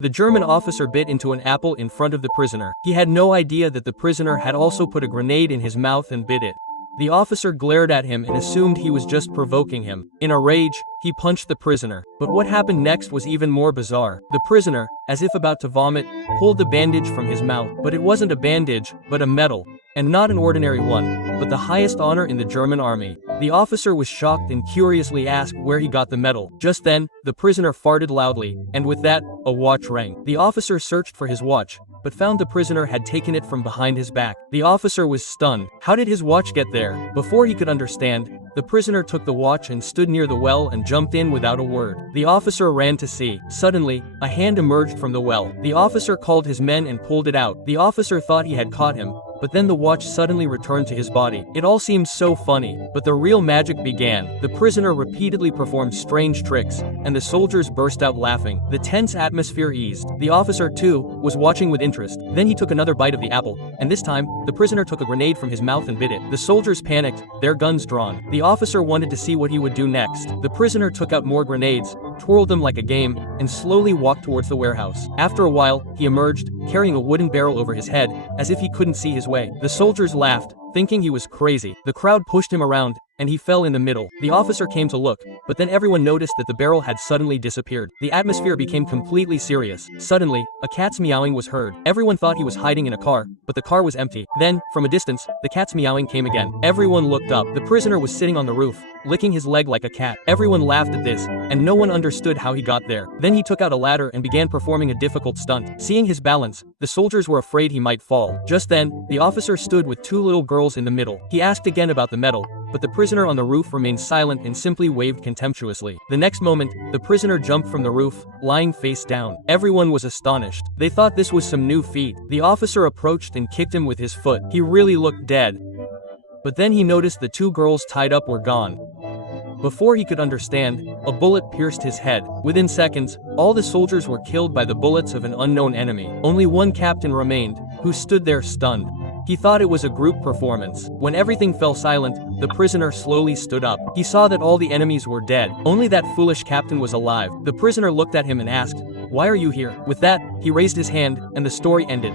The German officer bit into an apple in front of the prisoner. He had no idea that the prisoner had also put a grenade in his mouth and bit it. The officer glared at him and assumed he was just provoking him. In a rage, he punched the prisoner. But what happened next was even more bizarre. The prisoner, as if about to vomit, pulled the bandage from his mouth. But it wasn't a bandage, but a medal. And not an ordinary one, but the highest honor in the German army. The officer was shocked and curiously asked where he got the medal. Just then, the prisoner farted loudly, and with that, a watch rang. The officer searched for his watch, but found the prisoner had taken it from behind his back. The officer was stunned. How did his watch get there? Before he could understand, the prisoner took the watch and stood near the well and jumped in without a word. The officer ran to see. Suddenly, a hand emerged from the well. The officer called his men and pulled it out. The officer thought he had caught him, but then the watch suddenly returned to his body. It all seemed so funny, but the real magic began. The prisoner repeatedly performed strange tricks, and the soldiers burst out laughing. The tense atmosphere eased. The officer, too, was watching with interest. Then he took another bite of the apple, and this time, the prisoner took a grenade from his mouth and bit it. The soldiers panicked, their guns drawn. The officer wanted to see what he would do next. The prisoner took out more grenades, twirled them like a game, and slowly walked towards the warehouse. After a while, he emerged, carrying a wooden barrel over his head, as if he couldn't see his way. The soldiers laughed, thinking he was crazy. The crowd pushed him around, and he fell in the middle. The officer came to look, but then everyone noticed that the barrel had suddenly disappeared. The atmosphere became completely serious. Suddenly, a cat's meowing was heard. Everyone thought he was hiding in a car, but the car was empty. Then, from a distance, the cat's meowing came again. Everyone looked up. The prisoner was sitting on the roof, licking his leg like a cat. Everyone laughed at this, and no one understood how he got there. Then he took out a ladder and began performing a difficult stunt. Seeing his balance, the soldiers were afraid he might fall. Just then, the officer stood with two little girls in the middle. He asked again about the medal, but the prisoner on the roof remained silent and simply waved contemptuously. The next moment, the prisoner jumped from the roof, lying face down. Everyone was astonished. They thought this was some new feat. The officer approached and kicked him with his foot. He really looked dead. But then he noticed the two girls tied up were gone. Before he could understand, a bullet pierced his head. Within seconds, all the soldiers were killed by the bullets of an unknown enemy. Only one captain remained, who stood there stunned. He thought it was a group performance. When everything fell silent, the prisoner slowly stood up. He saw that all the enemies were dead. Only that foolish captain was alive. The prisoner looked at him and asked, "Why are you here?" With that, he raised his hand, and the story ended.